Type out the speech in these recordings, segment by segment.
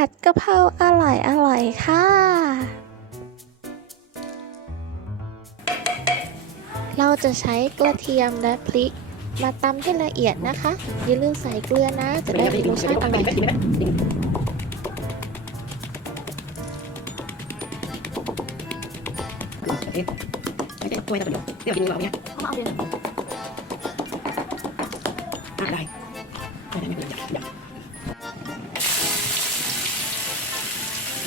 ผัดกะเพราอร่อยอร่อยค่ะ เราจะใช้กระเทียมและพริก มาตำให้ละเอียดนะคะ อย่าลืมใส่เกลือนะ จะได้มีรสชาติอร่อยเอ๊ะไม่ได้ถ้วยตะเดียวเดี๋ยวกินเราเนี่ยเอามาเอาเดี๋ยวอะได้ไม่ได้ไม่เป็นไรอยาก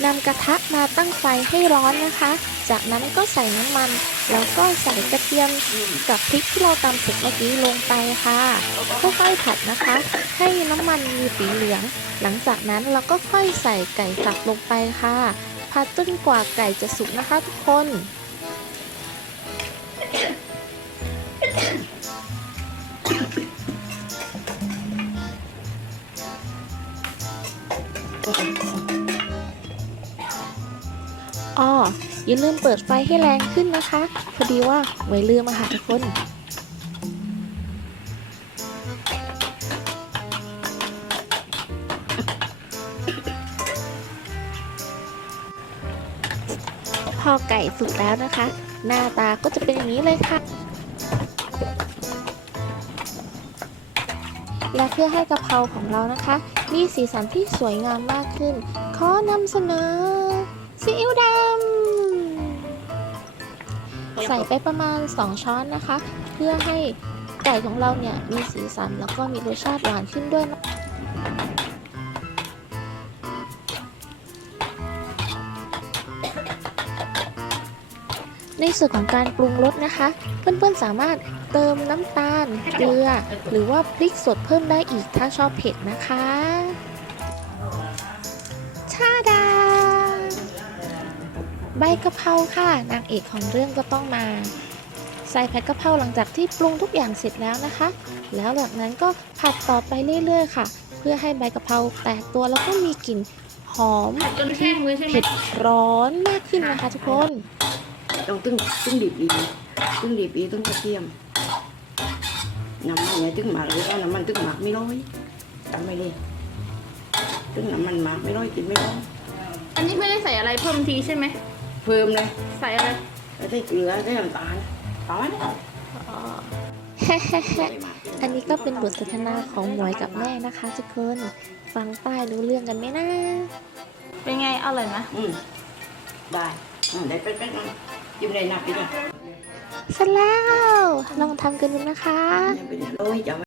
นำกระทะมาตั้งไฟให้ร้อนนะคะ จากนั้นก็ใส่น้ำมัน แล้วก็ใส่กระเทียมกับพริกที่เราตำเสร็จเมื่อกี้ลงไปค่ะค่อยๆผัดนะคะ ให้น้ำมันมีสีเหลือง หลังจากนั้นเราก็ค่อยใส่ไก่สับลงไปค่ะผัดจนกว่าไก่จะสุกนะคะทุกคนอ ออย่าลืมเปิดไฟให้แรงขึ้นนะคะ พอดีว่าไว้ลืมมาค่ะทุกคนพอไก่สุกแล้วนะคะ หน้าตาก็จะเป็นอย่างนี้เลยค่ะและเพื่อให้กะเพราของเรานะคะ มีสีสันที่สวยงามมากขึ้น ขอนำเสนอซีอิ๊ว ใส่ไปประมาณ 2 ช้อนนะคะ เพื่อให้ไก่ของเราเนี่ยมีสีสันแล้วก็มีรสชาติหวานขึ้นด้วยนะในส่วนของการปรุงรสนะคะ เพื่อนๆสามารถเติมน้ำตาล เกลือ หรือว่าพริกสดเพิ่มได้อีกถ้าชอบเผ็ดนะคะ ใบกะเพราค่ะ นางเอกของเรื่องก็ต้องมา ใส่ผัดกะเพราหลังจากที่ปรุงทุกอย่างเสร็จแล้วนะคะ แล้วหลังนั้นก็ผัดต่อไปเรื่อยๆค่ะ เพื่อให้ใบกะเพราแตกตัวแล้วก็มีกลิ่นหอมจนแห้งเลยใช่ไหมเผ็ดร้อนมากขึ้นนะคะทุกคนต้องตึ้งตึ้งดิบอีตึ้งดิบอีตึ้งกระเทียมน้ำมันเนี่ยตึ้งหมากเลยว่าน้ำมันตึ้งหมากไม่ร้อยจำไม่ได้ตึ้งน้ำมันหมากไม่ร้อยกินไม่ร้อยอันนี้ไม่ได้ใส่อะไรเพิ่มทีใช่ไหม เพิ่มเลยใส่อะไรแล้วได้เกลือได้น้ำตาลตอนอันนี้ก็เป็นบทสนทนาของหมวยกับแม่นะคะทุกคน ฟังใต้รู้เรื่องกันไหมนะ เป็นไงอร่อยไหมอืมได้อืมได้เป็นเป็นยิ้มได้นับไปเลยเสร็จแล้ว ลองทำกันดูนะคะยังเป็นร้อยจะ